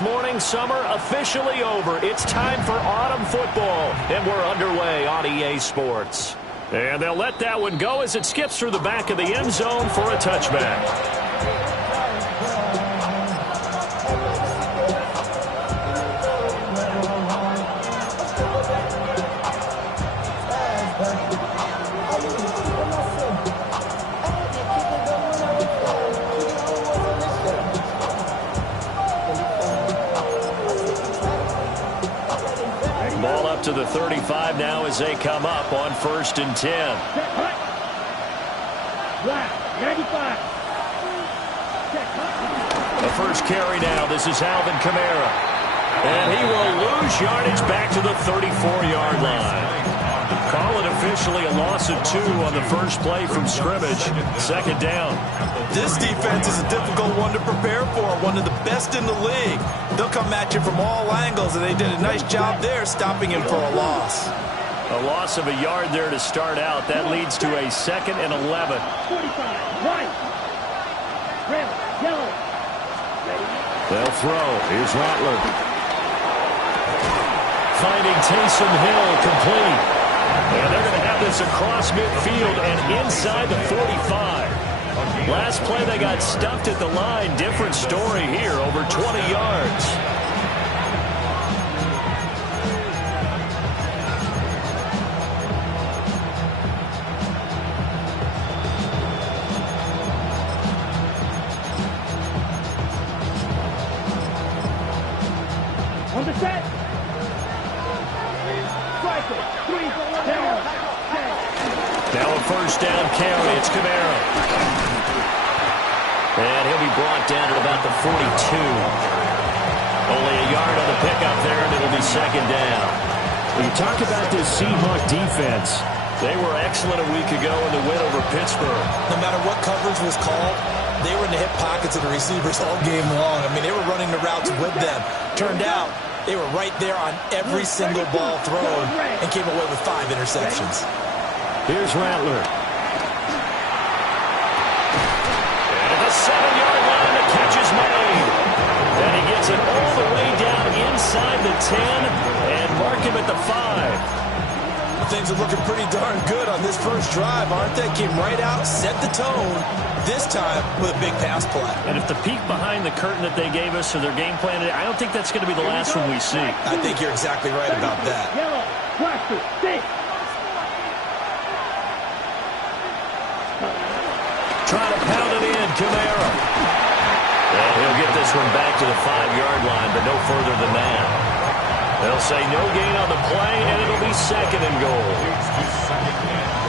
Morning summer officially over. It's time for autumn football, and we're underway on EA Sports. And they'll let that one go as it skips through the back of the end zone for a touchback. To the 35 now as they come up on 1st and 10. The first carry now. This is Alvin Kamara. And he will lose yardage back to the 34-yard line. Call it officially a loss of 2 on the first play from scrimmage. 2nd down. This defense is a difficult one to prepare for, one of the best in the league. They'll come at you from all angles, and they did a nice job there stopping him for a loss. A loss of a yard there to start out. That leads to a 2nd and 11. 45, right. Red, yellow. They'll throw. Here's Rattler. Finding Taysom Hill complete. And they're going to have this across midfield and inside the 45. Last play they got stuffed at the line. Different story here, over 20 yards. On the set. Now a first down carry. It's Kamara. And he'll be brought down at about the 42. Only a yard on the pickup there, and it'll be 2nd down. When you talk about this Seahawk defense, they were excellent a week ago in the win over Pittsburgh. No matter what coverage was called, they were in the hip pockets of the receivers all game long. I mean, they were running the routes with them. Turned out, they were right there on every single ball thrown and came away with 5 interceptions. Here's Rattler. And at the 7-yard line, the catch is made. And he gets it all the way down inside the 10 and mark him at the 5. Things are looking pretty darn good on this first drive, aren't they? Came right out, set the tone, this time with a big pass play. And if the peek behind the curtain that they gave us or their game plan, I don't think that's going to be the last one we see. I think you're exactly right about that. Yellow, blaster, stick. Trying to pound it in, Kamara. And he'll get this one back to the 5-yard line, but no further than that. They'll say no gain on the play, and it'll be 2nd and goal.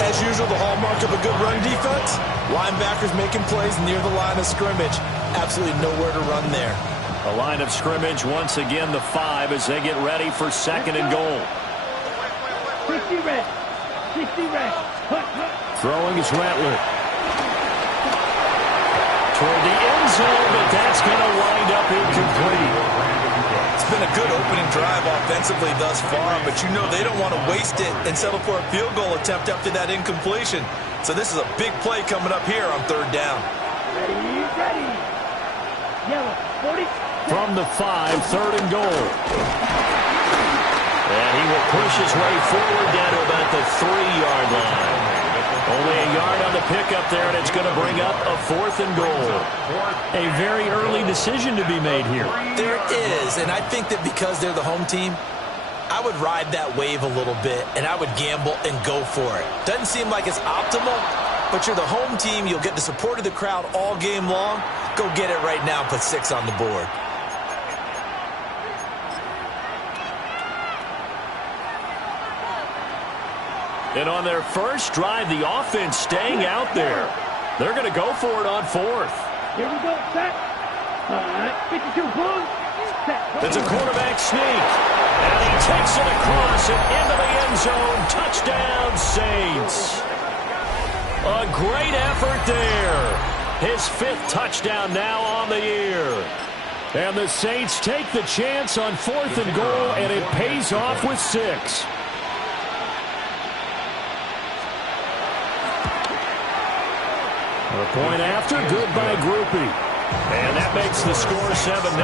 As usual, the hallmark of a good run defense, linebackers making plays near the line of scrimmage. Absolutely nowhere to run there. A line of scrimmage, once again, the 5 as they get ready for 2nd and goal. 60 red. 60 red. Throwing is Rattler. Toward the end zone, but that's going to wind up incomplete. It's been a good opening drive offensively thus far, but you know they don't want to waste it and settle for a field goal attempt after that incompletion. So this is a big play coming up here on 3rd down. Ready. Yellow, 40. From the 5, 3rd and goal. And he will push his way forward down to about the 3-yard line. Only a yard on the pickup there, and it's going to bring up a 4th and goal. A very early decision to be made here. There is, and I think that because they're the home team, I would ride that wave a little bit, and I would gamble and go for it. Doesn't seem like it's optimal, but you're the home team. You'll get the support of the crowd all game long. Go get it right now. Put 6 on the board. And on their first drive, the offense staying out there. They're going to go for it on 4th. Here we go, set. 52 blue. Set. It's a quarterback sneak. And he takes it across and into the end zone. Touchdown, Saints. A great effort there. His 5th touchdown now on the year. And the Saints take the chance on 4th and goal, and it pays off with 6. A point after, good by Groupie. And that makes the score 7-0.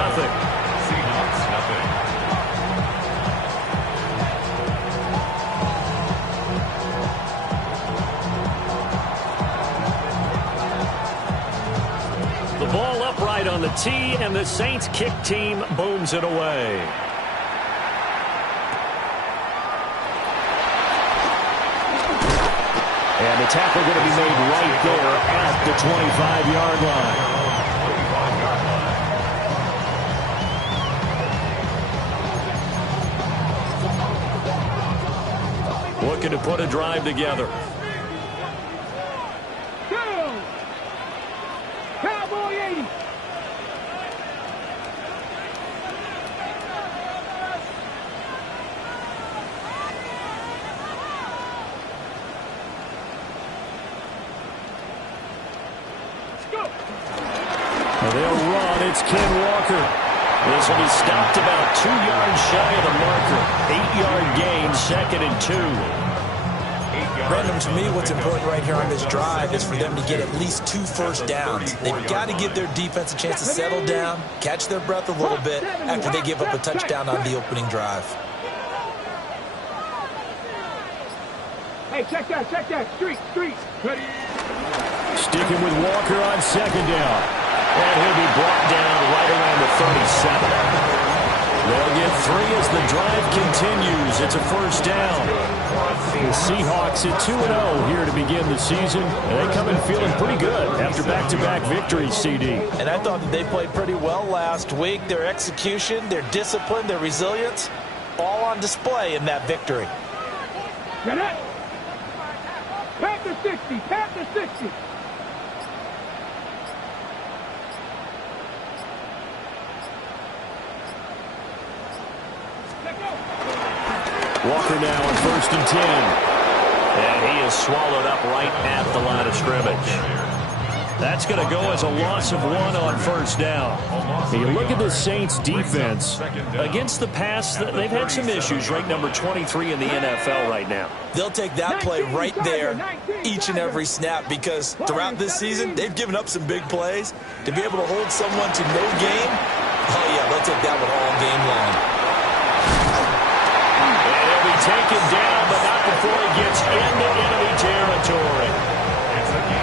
tee, and the Saints kick team booms it away. And the tackle going to be made right there at the 25-yard line. Looking to put a drive together. Cowboy 80. They'll run. It's Ken Walker. This will be stopped about 2 yards shy of the marker. 8-yard gain, 2nd and 2. Brandon, to me, what's important right here on this drive is for them to get at least 2 first downs. They've got to give their defense a chance to settle down, catch their breath a little bit after they give up a touchdown on the opening drive. Hey, check that. Street. Ready. Sticking with Walker on 2nd down. And he'll be brought down right around the 37. They'll get 3 as the drive continues. It's a first down. The Seahawks at 2-0 here to begin the season. And they come in feeling pretty good after back-to-back victories, CD. And I thought that they played pretty well last week. Their execution, their discipline, their resilience, all on display in that victory. Get it. Panther 60. Walker now on 1st and 10. And he is swallowed up right at the line of scrimmage. That's going to go as a loss of 1 on 1st down. You look at the Saints defense. Against the pass, they've had some issues. Ranked number 23 in the NFL right now. They'll take that play right there each and every snap because throughout this season, they've given up some big plays. To be able to hold someone to no gain, oh yeah, they'll take that one all game long. Taken down, but not before he gets into enemy territory.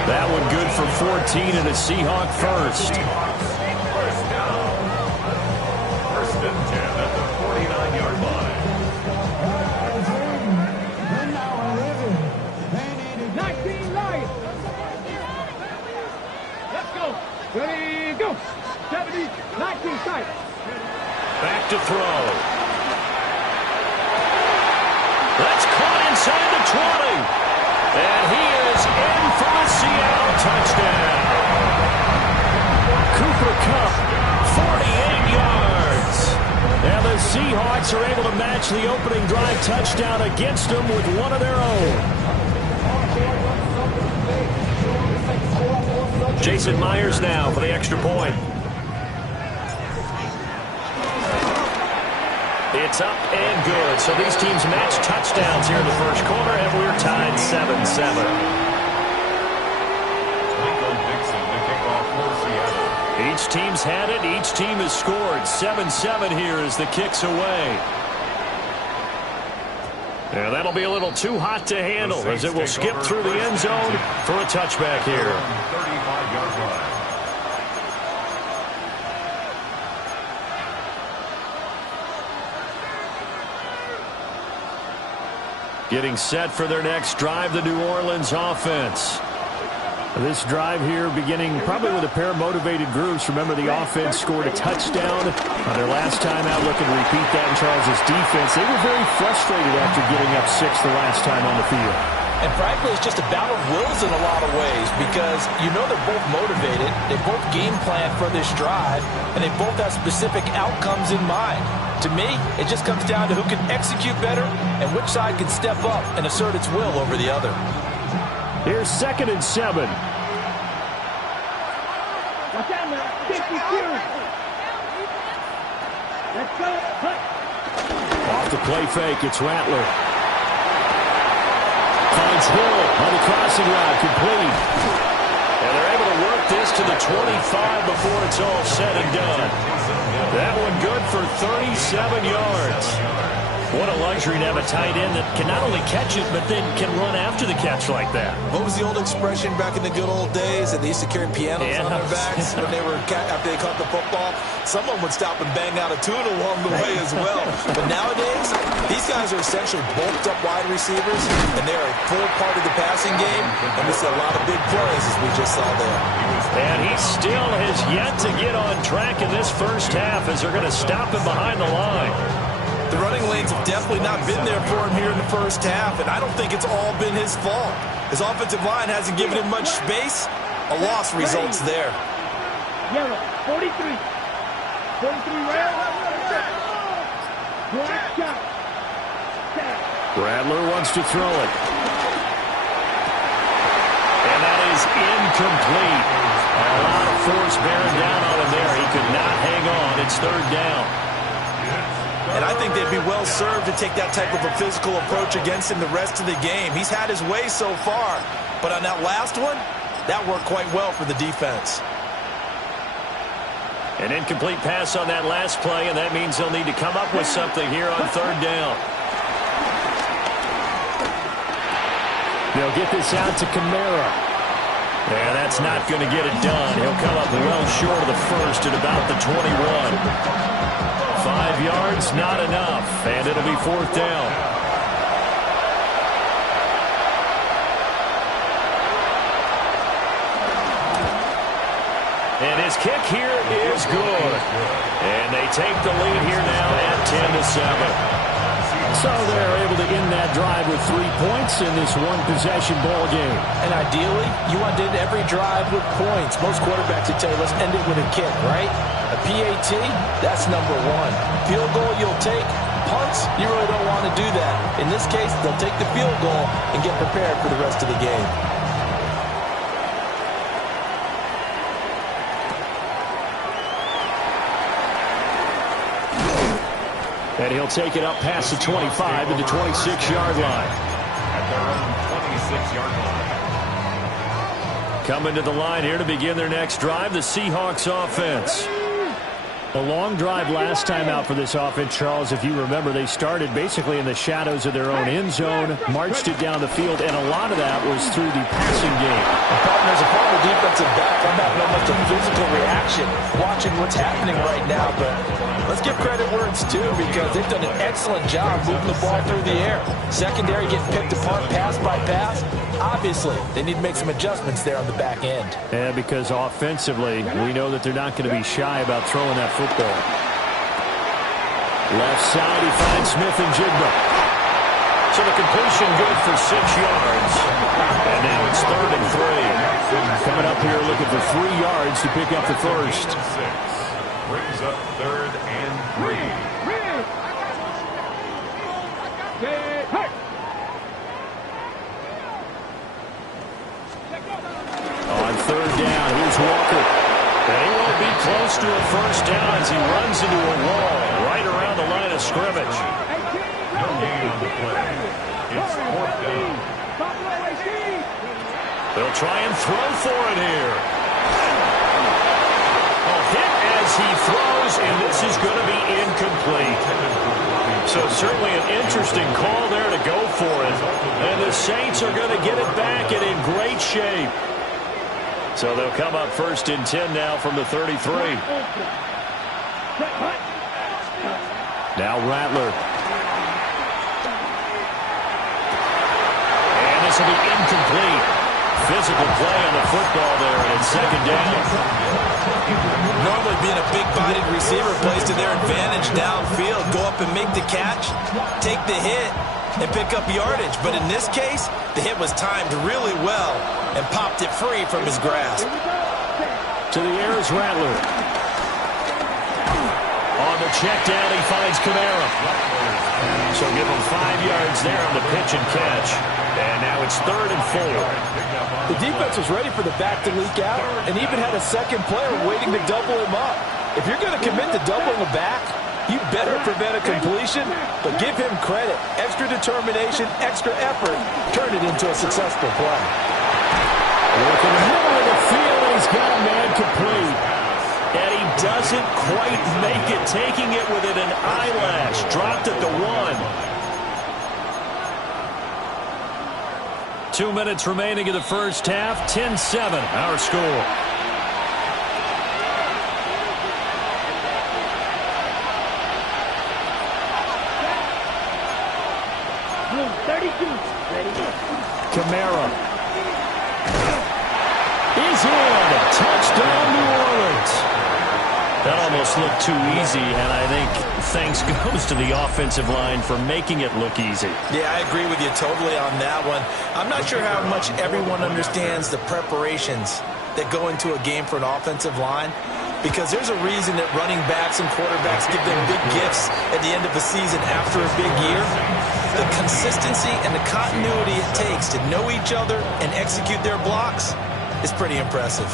That one good for 14 and a Seahawk first. First and 10 at the 49-yard line. 19 Lions. Let's go. Ready, go. 70, 19 tight. Back to throw. That's caught inside the 20. And he is in for a Seattle touchdown. Cooper Kupp, 48 yards. And the Seahawks are able to match the opening drive touchdown against them with one of their own. Jason Myers now for the extra point. It's up and good. So these teams match touchdowns here in the first quarter, and we're tied 7-7. Each team's had it. Each team has scored. 7-7 here as the kick's away. And that'll be a little too hot to handle as it will skip through the end zone for a touchback here. 35-yard line. Getting set for their next drive, the New Orleans offense. This drive here beginning probably with a pair of motivated groups. Remember, the offense scored a touchdown on their last time out. Looking to repeat that in Charles' defense. They were very frustrated after giving up 6 the last time on the field. And frankly, it's just a battle of wills in a lot of ways because you know they're both motivated. They both game plan for this drive, and they both have specific outcomes in mind. To me, it just comes down to who can execute better and which side can step up and assert its will over the other. Here's 2nd and 7. Watch out now. 52. Let's go. Off the play fake, it's Rattler. Finds Hill on the crossing route, complete. And they're able to work this to the 25 before it's all said and done. That one good for 37 yards. What a luxury to have a tight end that can not only catch it, but then can run after the catch like that. What was the old expression back in the good old days? And they used to carry pianos on their backs when they were after they caught the football. Someone would stop and bang out a tune along the way as well. But nowadays, these guys are essentially bulked up wide receivers, and they're a full part of the passing game. And we see a lot of big plays as we just saw there. And he still has yet to get on track in this first half as they're going to stop him behind the line. The running lanes have definitely not been there for him here in the first half, and I don't think it's all been his fault. His offensive line hasn't given him much space. A loss results there. Yellow, 43. 43 red. Black shot. Rattler wants to throw it. And that is incomplete. A lot of force bearing down on him there. He could not hang on. It's third down. And I think they'd be well served to take that type of a physical approach against him the rest of the game. He's had his way so far, but on that last one, that worked quite well for the defense. An incomplete pass on that last play, and that means they'll need to come up with something here on third down. They'll get this out to Kamara. And that's not going to get it done. He'll come up well short of the first at about the 21. 5 yards, not enough, and it'll be fourth down. And his kick here is good. And they take the lead here now at 10-7. So they're able to end that drive with 3 points in this one-possession ball game. And ideally, you want to end every drive with points. Most quarterbacks would tell you, let's end it with a kick, right? A PAT, that's number one. Field goal, you'll take. Punts, you really don't want to do that. In this case, they'll take the field goal and get prepared for the rest of the game. And he'll take it up past the 25 to the 26-yard line. At their own 26-yard line. Coming to the line here to begin their next drive, the Seahawks offense. A long drive last time out for this offense, Charles. If you remember, they started basically in the shadows of their own end zone, marched it down the field, and a lot of that was through the passing game. Partners, a former defensive back, I'm having almost a physical reaction watching what's happening right now, but let's give credit where it's due because they've done an excellent job moving the ball through the air. Secondary getting picked apart pass by pass. Obviously, they need to make some adjustments there on the back end. Yeah, because offensively, we know that they're not going to be shy about throwing that football. Left side, he finds Smith and Jigba. So the completion good for 6 yards. And now it's 3rd and 3. Coming up here looking for 3 yards to pick up the first. Brings up 3rd and 3. On 3rd down, here's Walker. And he won't be close to a first down as he runs into a wall right around the line of scrimmage. No gain on the play. It's 4th down. They'll try and throw for it here. A hit as he throws, and this is going to be incomplete. So certainly an interesting call there to go for it. And the Saints are going to get it back and in great shape. So they'll come up 1st and 10 now from the 33. Now Rattler. And this will be incomplete. Physical play on the football there, and it's 2nd down. Normally being a big-bodied receiver plays to their advantage downfield. Go up and make the catch, take the hit, and pick up yardage. But in this case, the hit was timed really well and popped it free from his grasp. To the air is Rattler. On the check down, he finds Kamara. So give him 5 yards there on the pitch and catch. And now it's 3rd and 4. The defense was ready for the back to leak out and even had a second player waiting to double him up. If you're going to commit to doubling a back, you better prevent a completion, but give him credit. Extra determination, extra effort, turn it into a successful play. Working in the middle of the field, he's got a man complete. And he doesn't quite make it, taking it within an eyelash. Dropped at the 1. 2 minutes remaining in the first half. 10-7, our score. Room 32. Ready? Kamara is in. Touchdown, New Orleans. That almost looked too easy, and I think thanks goes to the offensive line for making it look easy. Yeah, I agree with you totally on that one. I'm not sure how much everyone understands the preparations that go into a game for an offensive line, because there's a reason that running backs and quarterbacks give them big gifts at the end of the season after a big year. The consistency and the continuity it takes to know each other and execute their blocks is pretty impressive.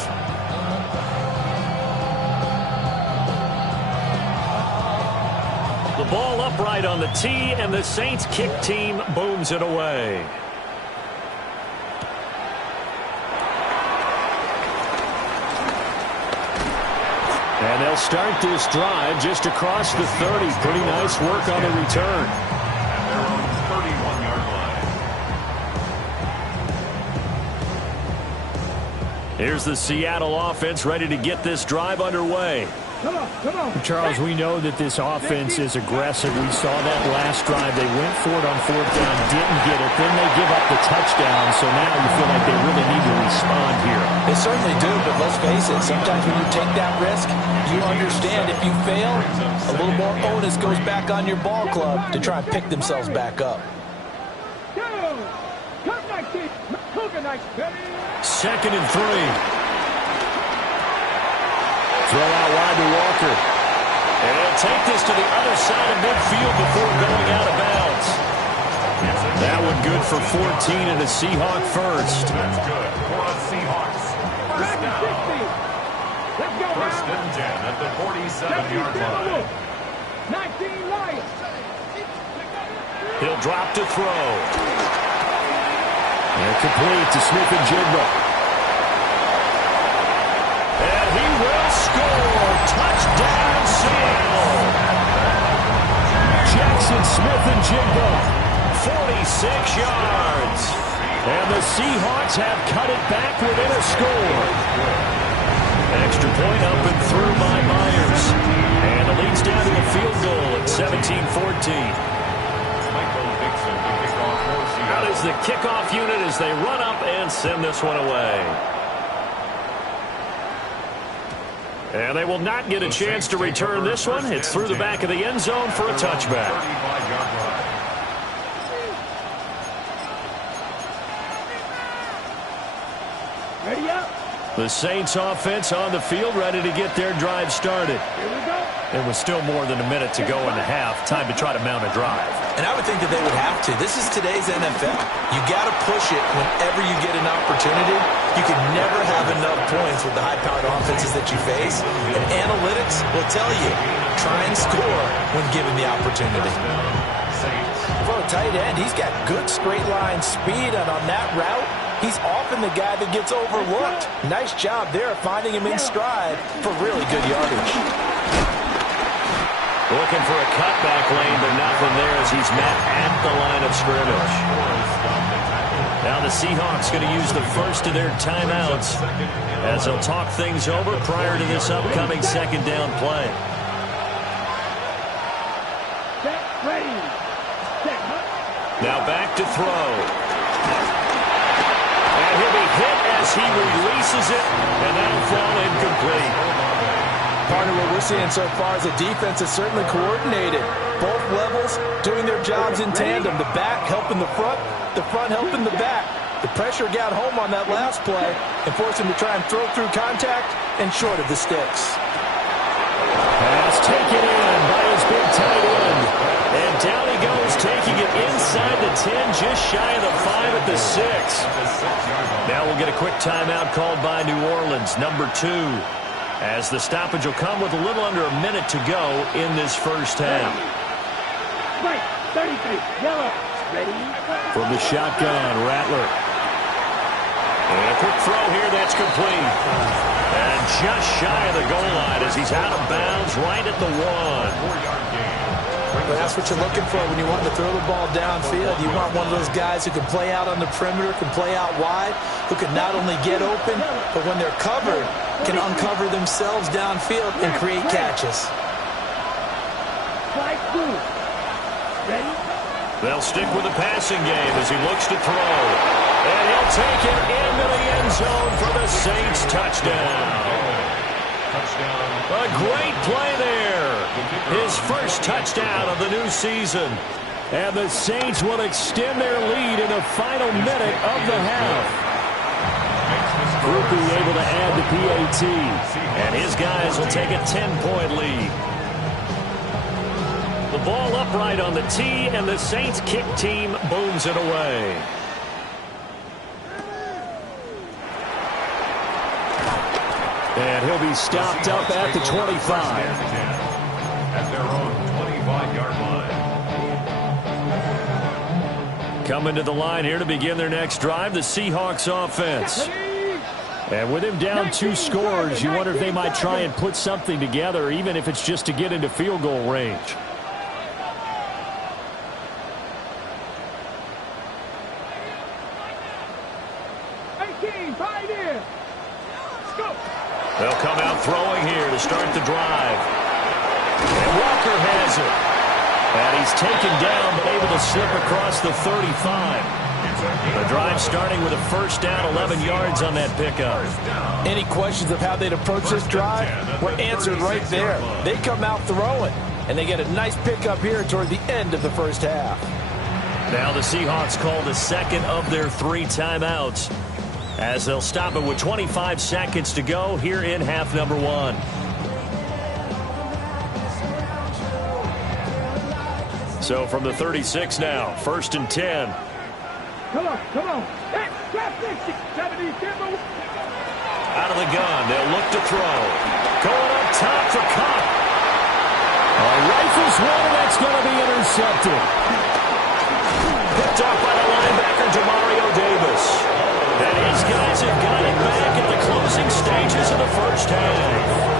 The ball upright on the tee, and the Saints kick team booms it away. And they'll start this drive just across the 30. Pretty nice work on the return. At their own 31-yard line. Here's the Seattle offense ready to get this drive underway. Come on, come on. Charles, we know that this offense is aggressive. We saw that last drive. They went for it on fourth down, didn't get it. Then they give up the touchdown, so now you feel like they really need to respond here. They certainly do, but let's face it, sometimes when you take that risk, you understand if you fail, a little more onus goes back on your ball club to try and pick themselves back up. Second and 3. Throw out wide to Walker. And he'll take this to the other side of midfield before going out of bounds. That one good for 14 and a Seahawk first. That's good for the Seahawks. First down. First and 10 at the 47-yard line. 19 Lions. He'll drop to throw. And complete to Smith and Jigba. And he will score. Touchdown, Seattle. Jackson Smith and Jigba, 46 yards. And the Seahawks have cut it back within a score. Extra point up and through by Myers. And it leads down to a field goal at 17-14. That is the kickoff unit as they run up and send this one away. And they will not get a chance to return this one. It's through the back of the end zone for a touchback. Ready up. The Saints offense on the field, ready to get their drive started. Here we go. There was still more than a minute to go in the half. Time to try to mount a drive. And I would think that they would have to. This is today's NFL. You got to push it whenever you get an opportunity. You can never have enough points with the high-powered offenses that you face. And analytics will tell you, try and score when given the opportunity. For a tight end, he's got good straight-line speed, and on that route, he's often the guy that gets overlooked. Nice job there finding him in stride for really good yardage. Looking for a cutback lane, but nothing there as he's met at the line of scrimmage. Now the Seahawks going to use the first of their timeouts as they'll talk things over prior to this upcoming second down play. Set, ready. Set. Now back to throw. And he'll be hit as he releases it, and that'll fall incomplete. Part of what we're seeing so far is the defense is certainly coordinated. Both levels doing their jobs in tandem. The back helping the front helping the back. The pressure got home on that last play and forced him to try and throw through contact and short of the sticks. Pass taken in by his big tight end. And down he goes, taking it inside the 10, just shy of the 5 at the 6. Now we'll get a quick timeout called by New Orleans, number 2. As the stoppage will come with a little under a minute to go in this first half. Right, 33, yellow, ready. From the shotgun, Rattler. And a quick throw here, that's complete. And just shy of the goal line as he's out of bounds right at the 1. 4-yard gain. Well, that's what you're looking for when you want to throw the ball downfield. You want one of those guys who can play out on the perimeter, can play out wide, who can not only get open, but when they're covered, can uncover themselves downfield and create catches. They'll stick with the passing game as he looks to throw. And he'll take it into the end zone for the Saints touchdown. A great play there. His first touchdown of the new season. And the Saints will extend their lead in the final minute of the half. Groupie able to add the PAT. And his guys will take a 10-point lead. The ball upright on the tee, and the Saints kick team booms it away. And he'll be stopped up at the 25. At their own 25-yard line. Coming to the line here to begin their next drive, the Seahawks offense. And with him down 2 scores, you wonder if they might try and put something together, even if it's just to get into field goal range. They'll come out throwing here to start the drive. And Walker has it. And he's taken down, but able to slip across the 35. The drive starting with a first down, 11 yards on that pickup. Any questions of how they'd approach this drive were answered right there. They come out throwing, and they get a nice pickup here toward the end of the first half. Now the Seahawks call the second of their 3 timeouts, as they'll stop it with 25 seconds to go here in half number 1. So from the 36 now, 1st and 10. Come on. Hey, drop 60, 70, Out of the gun, they'll look to throw. Going up top for Cup. Rifles one, and that's going to be intercepted. Picked off by the linebacker, Demario Davis. And his guys have got it back at the closing stages of the first half.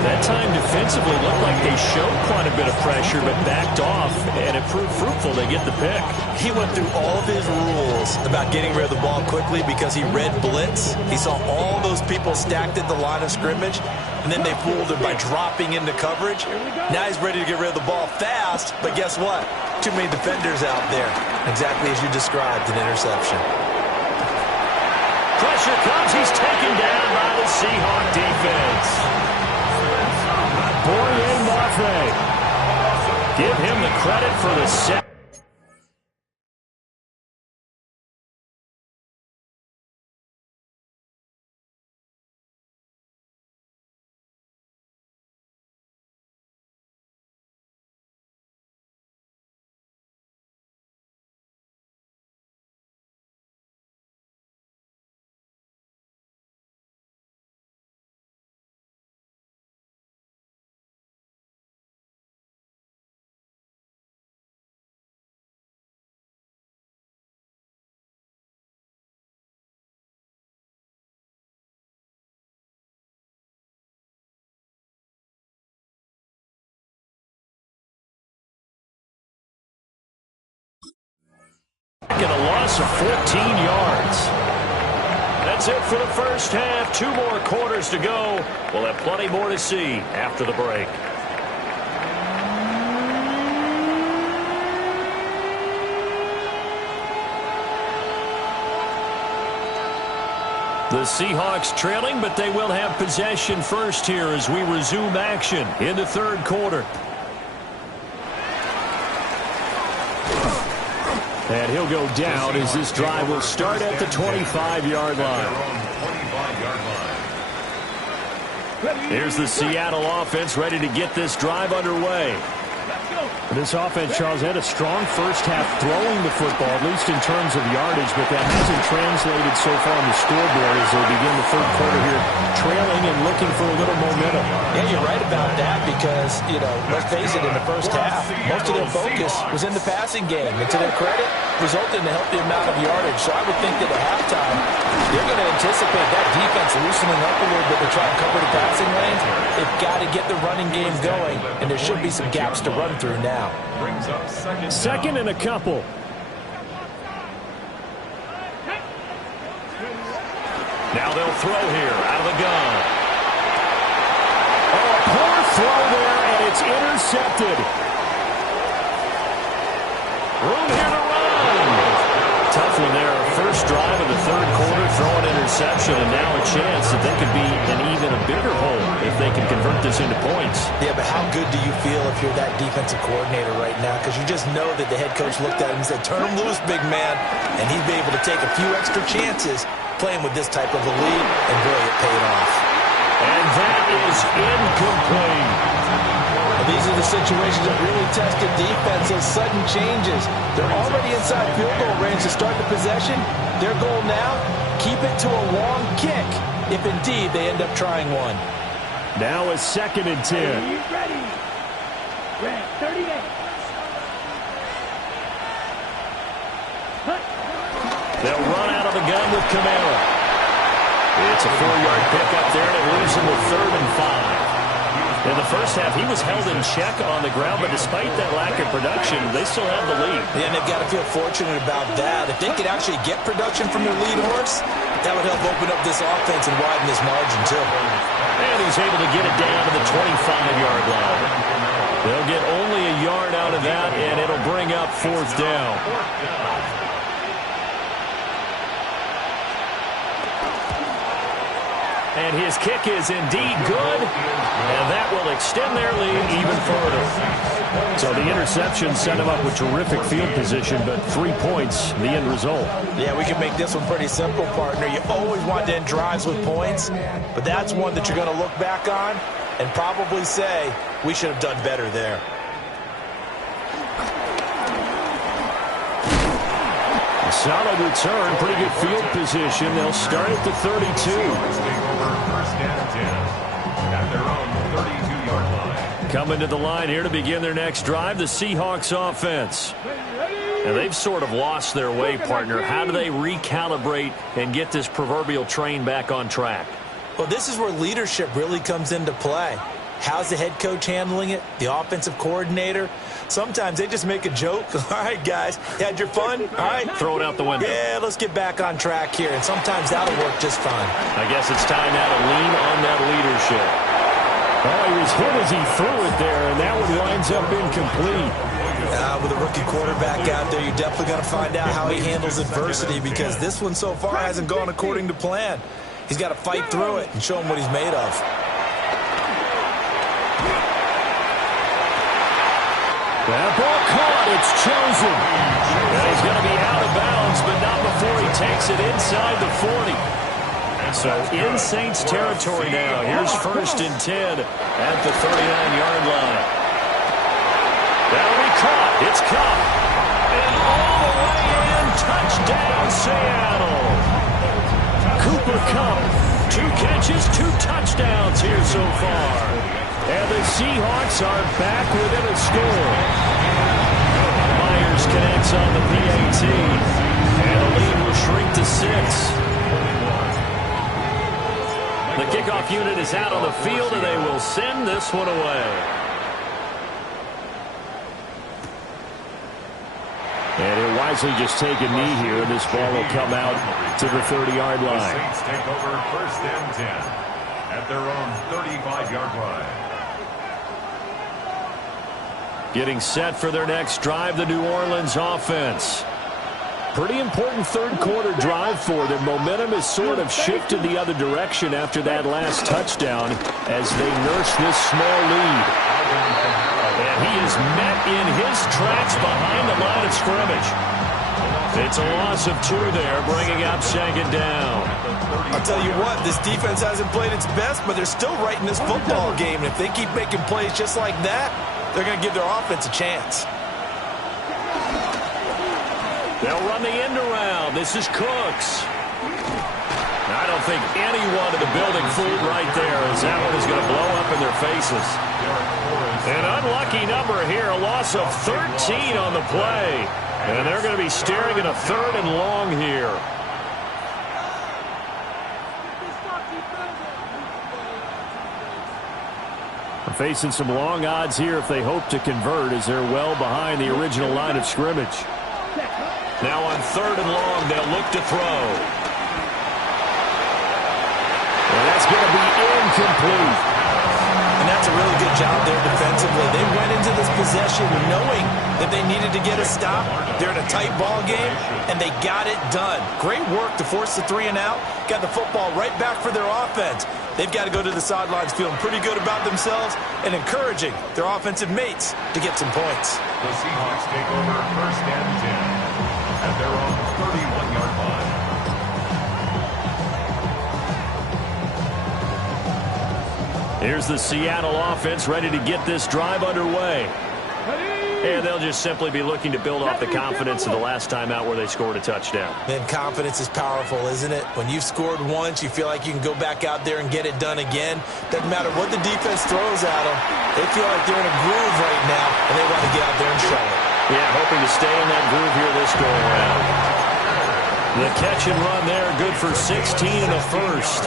That time defensively looked like they showed quite a bit of pressure, but backed off, and it proved fruitful to get the pick. He went through all of his rules about getting rid of the ball quickly because he read blitz. He saw all those people stacked at the line of scrimmage, and then they fooled him by dropping into coverage. Now he's ready to get rid of the ball fast, but guess what? Too many defenders out there. Exactly as you described, an interception. Pressure comes. He's taken down by the Seahawk defense. Boye Mafe. Give him the credit for the set. And a loss of 14 yards. That's it for the first half. 2 more quarters to go. We'll have plenty more to see after the break. The Seahawks trailing, but they will have possession first here as we resume action in the third quarter. And he'll go down as this drive will start at the 25-yard line. Here's the Seattle offense ready to get this drive underway. This offense, Charles, had a strong first half throwing the football, at least in terms of yardage, but that hasn't translated so far on the scoreboard as they begin the third quarter here, trailing and looking for a little momentum. Yeah, you're right about that because, let's face it, in the first half, most of their focus was in the passing game. And to their credit, resulted in a healthy amount of yardage. So I would think that at halftime, they're going to anticipate that defense loosening up a little bit to try and cover the passing lanes. They've got to get the running game going, and there should be some gaps to run through here now. Brings up second and a couple. Now they'll throw here out of the gun. Oh, a poor throw there, and it's intercepted. Room here to run. Tough one there. First drive of the third quarter, throw an interception, and now a chance that they could be in even a bigger hole if they can convert this into points. Yeah, but how good do you feel if you're that defensive coordinator right now? Because you just know that the head coach looked at him and said, turn him loose, big man. And he'd be able to take a few extra chances playing with this type of a lead, and boy, it paid off. And that is incomplete. These are the situations that really test the defense, those sudden changes. They're already inside field goal range to start the possession. Their goal now, keep it to a long kick, if indeed they end up trying one. Now a second and 10. Ready. Red, 38. They'll run out of the gun with Kamara. It's a 4-yard pickup there, and it leaves them with 3rd and 5. In the first half, he was held in check on the ground, but despite that lack of production, they still have the lead. Yeah, and they've got to feel fortunate about that. If they could actually get production from their lead horse, that would help open up this offense and widen this margin, too. And he's able to get it down to the 25-yard line. They'll get only a yard out of that, and it'll bring up 4th down. And his kick is indeed good, and that will extend their lead even further. So the interception set him up with terrific field position, but 3 points, the end result. Yeah, we can make this one pretty simple, partner. You always want to end drives with points, but that's one that you're going to look back on and probably say, we should have done better there. A solid return, pretty good field position. They'll start at the 32. At their own 32-yard line. Coming to the line here to begin their next drive, the Seahawks offense. And they've sort of lost their way, partner. How do they recalibrate and get this proverbial train back on track? Well, this is where leadership really comes into play. How's the head coach handling it? The offensive coordinator? Sometimes they just make a joke. All right, guys, you had your fun? All right. Throw it out the window. Yeah, let's get back on track here. And sometimes that'll work just fine. I guess it's time now to lean on that leadership. Oh, he was hit as he threw it there, and that one winds up incomplete. With a rookie quarterback out there, you're definitely going to find out how he handles adversity, because this one so far hasn't gone according to plan. He's got to fight through it and show him what he's made of. That ball caught. It's chosen. And he's going to be out of bounds, but not before he takes it inside the 40. So in Saints territory now. Here's 1st and 10 at the 39-yard line. That'll be caught. It's caught. And all the way in. Touchdown, Seattle. Cooper Kupp. 2 catches, 2 touchdowns here so far. And the Seahawks are back within a score. Myers connects on the PAT. And the lead will shrink to 6. The kickoff unit is out on the field, and they will send this one away. And he'll wisely just take a knee here, and this ball will come out to the 30-yard line. The Saints take over 1st and 10 at their own 35-yard line. Getting set for their next drive, the New Orleans offense. Pretty important third quarter drive for them. Momentum has sort of shifted the other direction after that last touchdown as they nurse this small lead. And he is met in his tracks behind the line of scrimmage. It's a loss of 2 there, bringing up 2nd down. I'll tell you what, this defense hasn't played its best, but they're still right in this football game. And if they keep making plays just like that, they're going to give their offense a chance. They'll run the end around. This is Cooks. I don't think anyone in the building fooled right there, as that one is going to blow up in their faces. An unlucky number here, a loss of 13 on the play. And they're going to be staring at a 3rd and long here. Facing some long odds here if they hope to convert, as they're well behind the original line of scrimmage. Now on 3rd and long, they'll look to throw. And that's going to be incomplete. And that's a really good job there defensively. They went into this possession knowing that they needed to get a stop. They're in a tight ball game, and they got it done. Great work to force the 3 and out. Got the football right back for their offense. They've got to go to the sidelines feeling pretty good about themselves and encouraging their offensive mates to get some points. The Seahawks take over 1st and 10 at their own 31-yard line. Here's the Seattle offense ready to get this drive underway. And they'll just simply be looking to build off the confidence of the last time out where they scored a touchdown. Man, confidence is powerful, isn't it? When you've scored once, you feel like you can go back out there and get it done again. Doesn't matter what the defense throws at them. They feel like they're in a groove right now, and they want to get out there and show it. Yeah, hoping to stay in that groove here this go-around. The catch and run there, good for 16 and a first.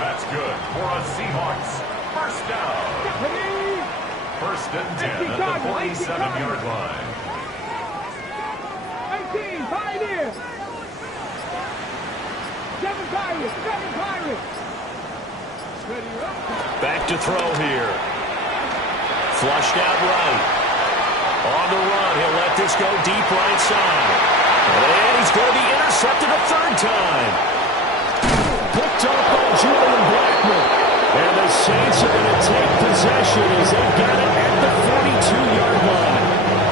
That's good for a Seahawks 1st down. 1st and 10 at the 47-yard line. 18, Pioneer. 7 Pirates, 7 Pirates. Back to throw here. Flushed out right. On the run, he'll let this go deep right side. And he's going to be intercepted a 3rd time. Picked up by Julian Blackmon. And the Saints are going to take possession as they get it at the 42-yard line.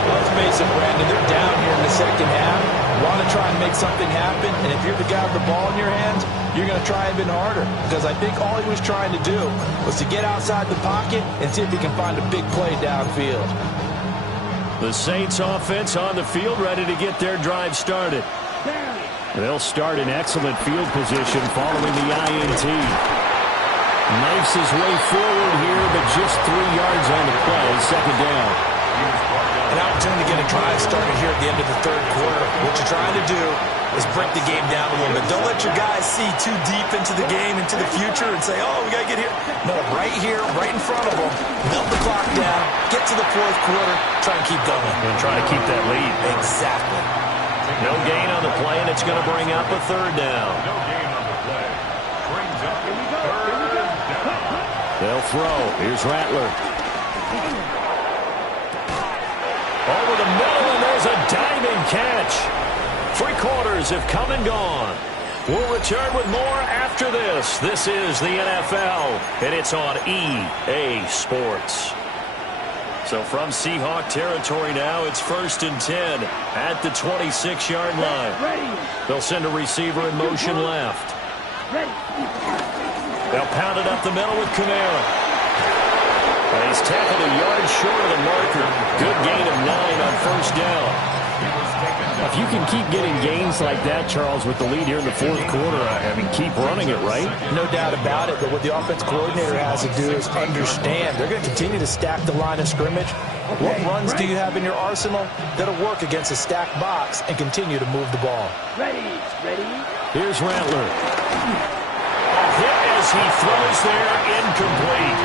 Let's face it, Brandon, they're down here in the 2nd half. Want to try and make something happen, and if you're the guy with the ball in your hands, you're going to try even harder. Because I think all he was trying to do was to get outside the pocket and see if he can find a big play downfield. The Saints offense on the field, ready to get their drive started. They'll start in excellent field position following the INT. Knifes his way forward here, but just 3 yards on the play. 2nd down. An opportunity to get a drive started here at the end of the 3rd quarter. What you're trying to do is break the game down a little bit. Don't let your guys see too deep into the game, into the future, and say, oh, we got to get here. No, right here, right in front of them. Melt the clock down, get to the 4th quarter, try and keep going. And try to keep that lead. Exactly. No gain on the play, and it's going to bring up a 3rd down. No gain on the play. Brings up 3rd down. They'll throw. Here's Rattler. Over the middle, and there's a diving catch. 3 quarters have come and gone. We'll return with more after this. This is the NFL, and it's on EA Sports. So from Seahawk territory now, it's 1st and 10 at the 26-yard line. They'll send a receiver in motion left. They'll pound it up the middle with Kamara. And he's tackled a yard short of the marker. Good gain of 9 on 1st down. If you can keep getting gains like that, Charles, with the lead here in the 4th quarter, I mean, keep running it, right? No doubt about it, but what the offense coordinator has to do is understand they're going to continue to stack the line of scrimmage. What runs do you have in your arsenal that'll work against a stacked box and continue to move the ball? Ready. Here's Rattler. Hit as he throws there, incomplete.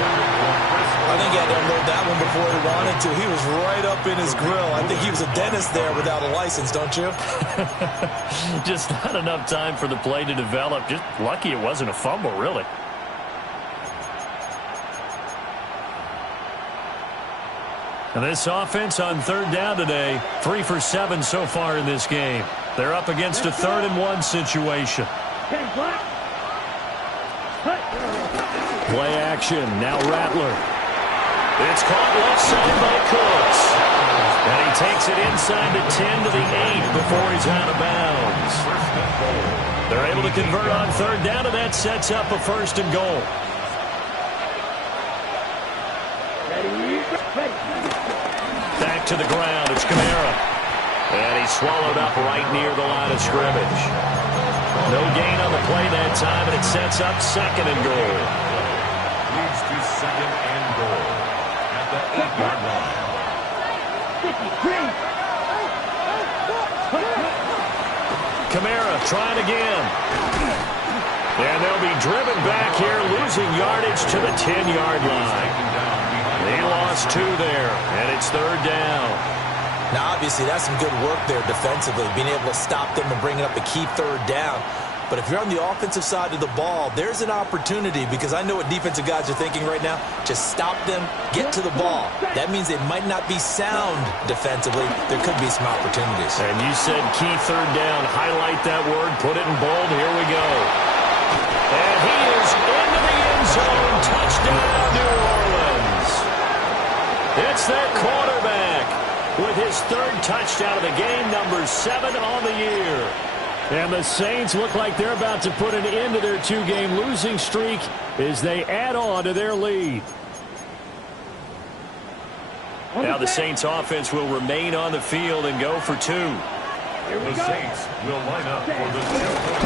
I think he had to unload that one before he wanted to. He was right up in his grill. I think he was a dentist there without a license, don't you? Just not enough time for the play to develop. Just lucky it wasn't a fumble, really. And this offense on 3rd down today, 3 for 7 so far in this game. They're up against a 3rd and 1 situation. Play action. Now Rattler. It's caught left side by Cooks. And he takes it inside the 10 to the 8 before he's out of bounds. They're able to convert on 3rd down, and that sets up a 1st and goal. Back to the ground. It's Kamara. And he's swallowed up right near the line of scrimmage. No gain on the play that time, and it sets up 2nd and goal. Leads to 2nd and goal at the 8-yard line. Kamara trying again. And they'll be driven back here, losing yardage to the 10-yard line. He lost 2 there, and it's 3rd down. Now, obviously, that's some good work there defensively, being able to stop them and bringing up a key 3rd down. But if you're on the offensive side of the ball, there's an opportunity, because I know what defensive guys are thinking right now. Just stop them, get to the ball. That means they might not be sound defensively. There could be some opportunities. And you said key 3rd down. Highlight that word. Put it in bold. Here we go. And he is into the end zone. Touchdown, New Orleans. It's that quarterback with his 3rd touchdown of the game, number 7 on the year. And the Saints look like they're about to put an end to their 2-game losing streak as they add on to their lead. Now the Saints offense will remain on the field and go for 2. The Saints will line up for the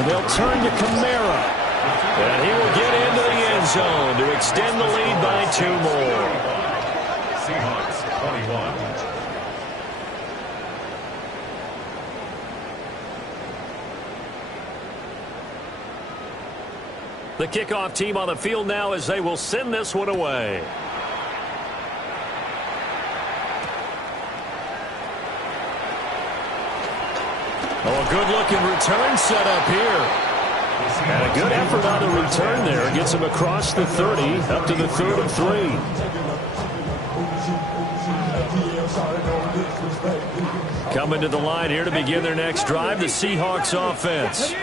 2. They'll turn to Kamara. And he will get into the end zone to extend the lead by 2 more. Seahawks 21. The kickoff team on the field now as they will send this one away. Oh, a good-looking return set up here. And a good effort on the return there. Gets him across the 30, up to the 3rd and 3. Coming to the line here to begin their next drive, the Seahawks offense.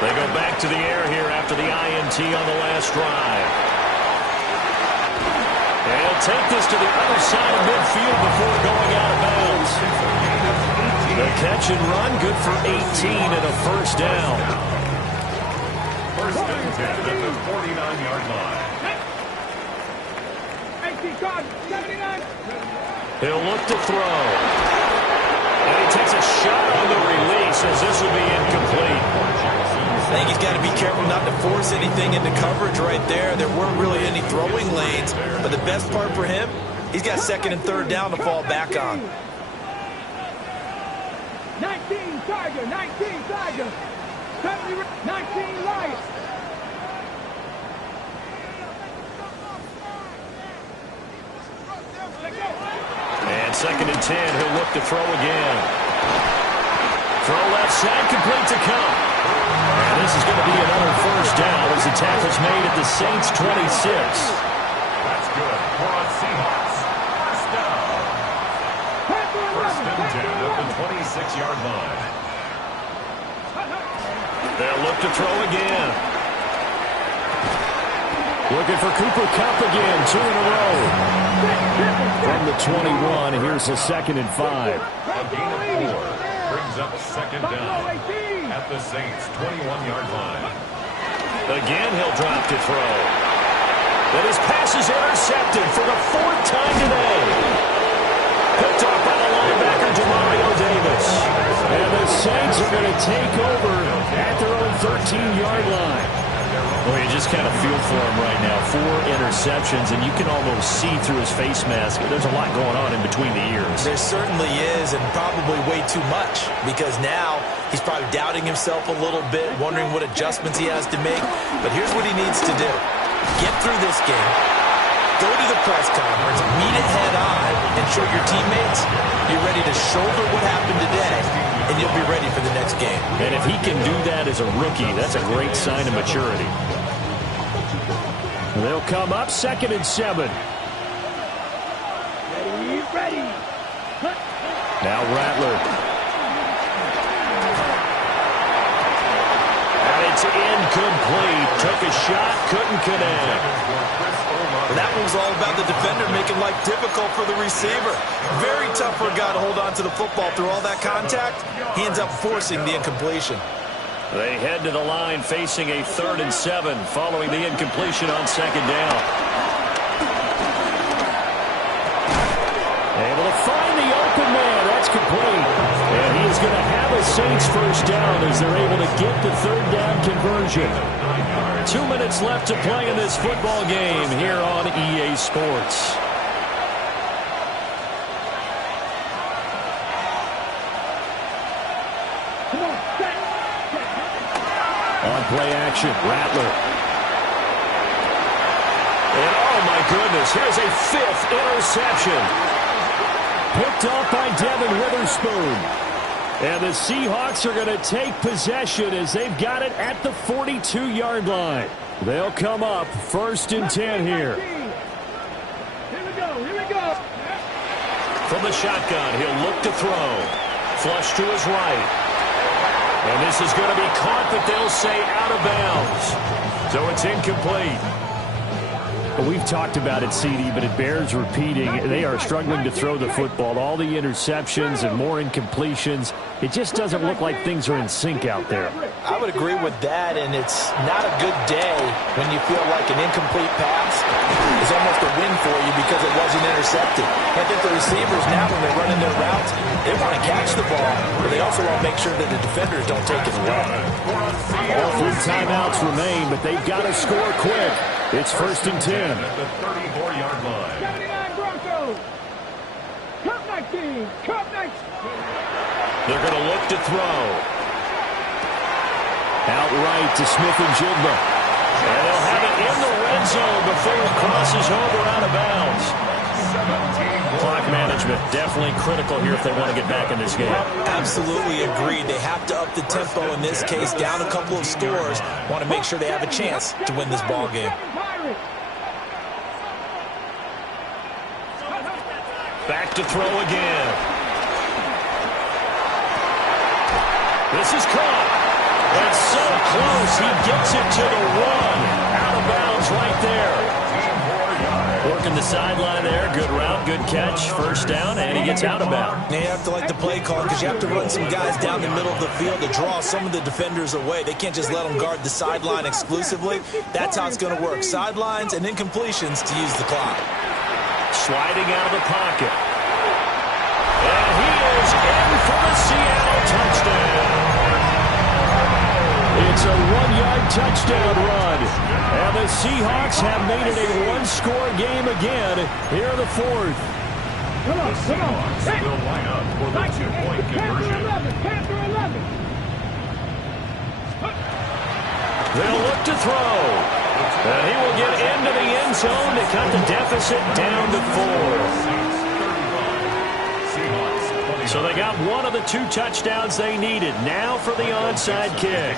They go back to the air here after the INT on the last drive. And he'll take this to the other side of midfield before going out of bounds. The catch and run, good for 18 and a 1st down. 1st and 10 at the 49-yard line. He'll look to throw. And he takes a shot on the release as this will be incomplete. I think he's got to be careful not to force anything into coverage right there. There weren't really any throwing lanes, but the best part for him, he's got 2nd and 3rd down to fall back on. 19 Tiger, 19 Tiger, 19 Lions. And 2nd and 10, he'll look to throw again. Throw left side, complete to Cup. And this is going to be another 1st down as the tackle's made at the Saints' 26. That's good for a Seahawks. 1st down. 1st and 10 at the 26-yard line. They'll look to throw again. Looking for Cooper Kupp again, 2 in a row. From the 21, here's a 2nd and 5. A gain of 4 brings up 2nd down at the Saints' 21-yard line. Again, he'll drop to throw. But his pass is intercepted for the 4th time today. Picked off by the linebacker, Demario Davis. And the Saints are going to take over at their own 13-yard line. Well, you just kind of feel for him right now. 4 interceptions, and you can almost see through his face mask. There's a lot going on in between the ears. There certainly is, and probably way too much, because now he's probably doubting himself a little bit, wondering what adjustments he has to make. But here's what he needs to do. Get through this game, go to the press conference, meet it head on, and show your teammates you're ready to shoulder what happened today, and you'll be ready for the next game. And if he can do that as a rookie, that's a great sign of maturity. They'll come up 2nd and 7. Ready. Now Rattler. And it's incomplete. Took a shot, couldn't connect. That one was all about the defender making life difficult for the receiver. Very tough for a guy to hold on to the football through all that contact. He ends up forcing the incompletion. They head to the line facing a 3rd and 7 following the incompletion on 2nd down. Able to find the open man. That's complete. And he is going to have a Saints 1st down as they're able to get the 3rd down conversion. 2 minutes left to play in this football game here on EA Sports. On play action, Rattler. And oh, Oh, my goodness. Here's a 5th interception. Picked off by Devin Witherspoon. And the Seahawks are going to take possession as they've got it at the 42-yard line. They'll come up 1st and 10 here. Here we go. From the shotgun, he'll look to throw. Flush to his right. And this is going to be caught, but they'll say out of bounds. So it's incomplete. We've talked about it, CD, but it bears repeating. They are struggling to throw the football. All the interceptions and more incompletions. It just doesn't look like things are in sync out there. I would agree with that, and it's not a good day when you feel like an incomplete pass is almost a win for you because it wasn't intercepted. I think the receivers now, when they're running their routes, they want to catch the ball, but they also want to make sure that the defenders don't take it away. All 3 timeouts remain, but they've got to score quick. It's 1st and 10. At the 34-yard line. 79 Broncos. Cup night team. Cup night. They're going to look to throw. Outright to Smith and Jigba. And they'll have it in the red zone before it crosses over out of bounds. Clock management definitely critical here if they want to get back in this game. Absolutely agreed. They have to up the tempo in this case, down a couple of scores. Want to make sure they have a chance to win this ball game. Back to throw again. This is caught. And so close. He gets it to the 1. Out of bounds right there. Working the sideline there. Good route, good catch. 1st down, and he gets out of bounds. You have to like the play call because you have to run some guys down the middle of the field to draw some of the defenders away. They can't just let them guard the sideline exclusively. That's how it's going to work. Sidelines and incompletions to use the clock. Sliding out of the pocket. And he is in for the Seattle touchdown. It's a 1-yard touchdown run. And the Seahawks have made it a 1-score game again here in the 4th. Come on. Seahawks will line up for the 2-point conversion. Panther 11. They'll look to throw. And he will get into the end zone to cut the deficit down to 4. So they got one of the 2 touchdowns they needed. Now for the onside kick.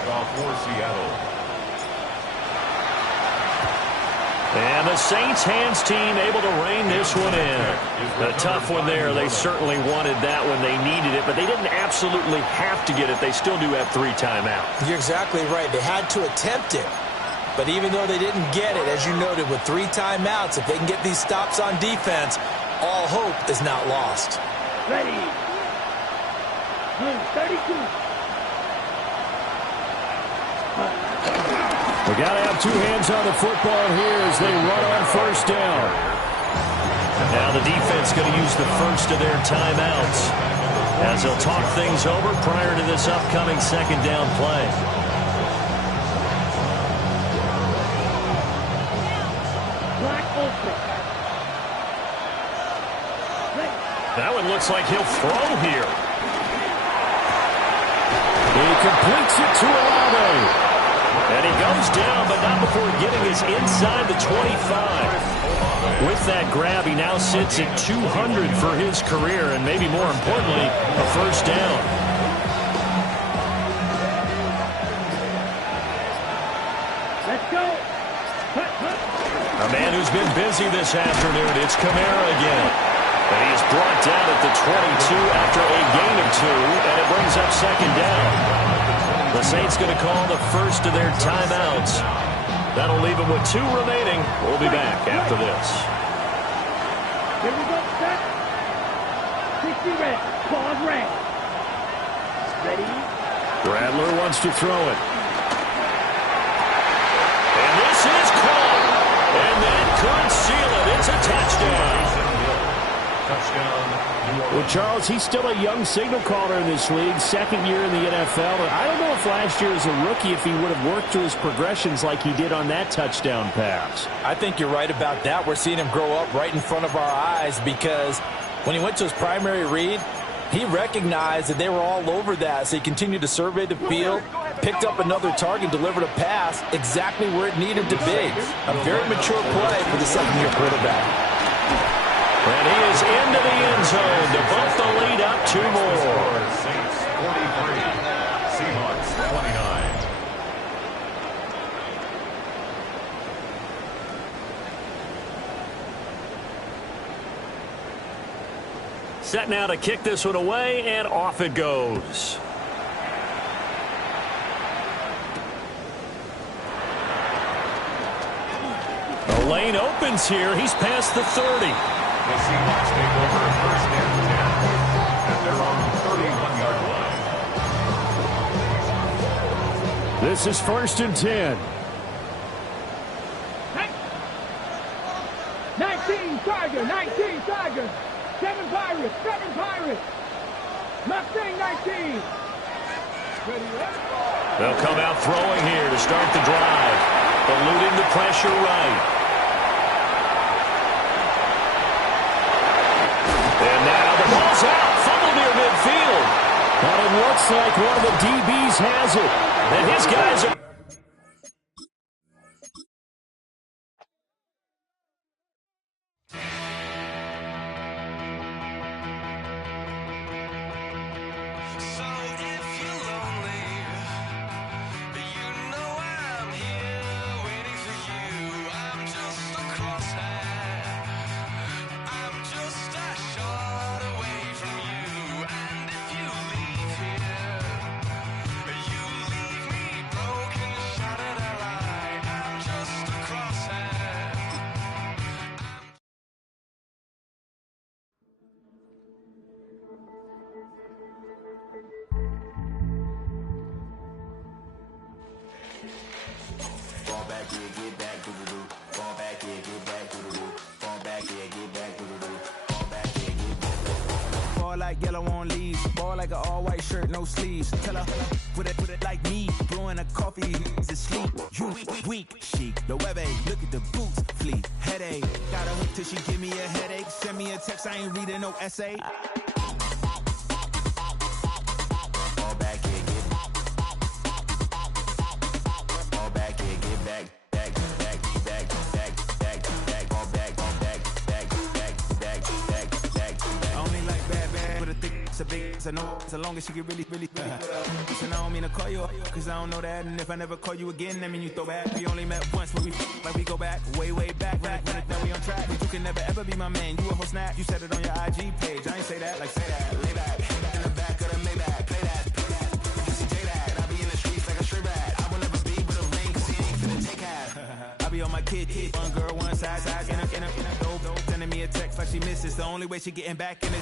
And the Saints hands team able to rein this one in. A tough one there. They certainly wanted that when they needed it, but they didn't absolutely have to get it. They still do have 3 timeouts. You're exactly right. They had to attempt it. But even though they didn't get it, as you noted, with 3 timeouts, if they can get these stops on defense, all hope is not lost. Ready. 32. We got to have 2 hands on the football here as they run on 1st down. Now the defense going to use the first of their timeouts as they'll talk things over prior to this upcoming 2nd down play. That one looks like he'll throw here. He completes it to Olave. And he goes down, but not before getting his inside the 25. With that grab, he now sits at 200 for his career, and maybe more importantly, a 1st down. Let's go. A man who's been busy this afternoon, it's Kamara again. And he is brought down at the 22 after a gain of 2, and it brings up 2nd down. The Saints going to call the first of their timeouts. That'll leave them with 2 remaining. We'll be back after this. Here we go, set. 60 red. Pause red. Ready. Rattler wants to throw it. And this is caught. And that could seal it. It's a touchdown. Well, Charles, he's still a young signal caller in this league, 2nd year in the NFL. And I don't know if last year as a rookie, if he would have worked through his progressions like he did on that touchdown pass. I think you're right about that. We're seeing him grow up right in front of our eyes because when he went to his primary read, he recognized that they were all over that. So he continued to survey the field, Picked up another target, delivered a pass exactly where it needed to be. A very mature play for the second-year quarterback. And he is into the end zone to bump the lead up 2 more. Saints 43, Seahawks 29. Set now to kick this one away, and off it goes. The lane opens here. He's past the 30. The Seahawks take over first and 10 at their own 31-yard line. This is 1st and 10. 19 Tigers, 19 Tigers. 7 Pirates, 7 Pirates. Mustang 19. They'll come out throwing here to start the drive. Eluding the pressure right. And now the ball's out. Fumble near midfield. But it looks like one of the DBs has it. And his guys are... Yellow on leaves, ball like an all-white shirt, no sleeves. Tell her, put it like me, blowing a coffee, is asleep. You weak, chic, the web look at the boots, fleet, headache. Got a hook till she give me a headache. Send me a text, I ain't reading no essay. Fall back here, get back. I know so long as she get really Listen, I don't mean to call you cause I don't know that. And if I never call you again, that mean you throw back. We only met once, but we like we go back way back. Now we on track, but you can never ever be my man. You a whole snap, you said it on your IG page. I ain't say that, like say that. Lay back, in the back of the Maybach. Play that. You see J that, I be in the streets like a stray rat. I will never be with a ring cause he ain't finna take half. I be on my kid, one girl, one side, in a dope. Sending me a text like she misses. The only way she getting back in it.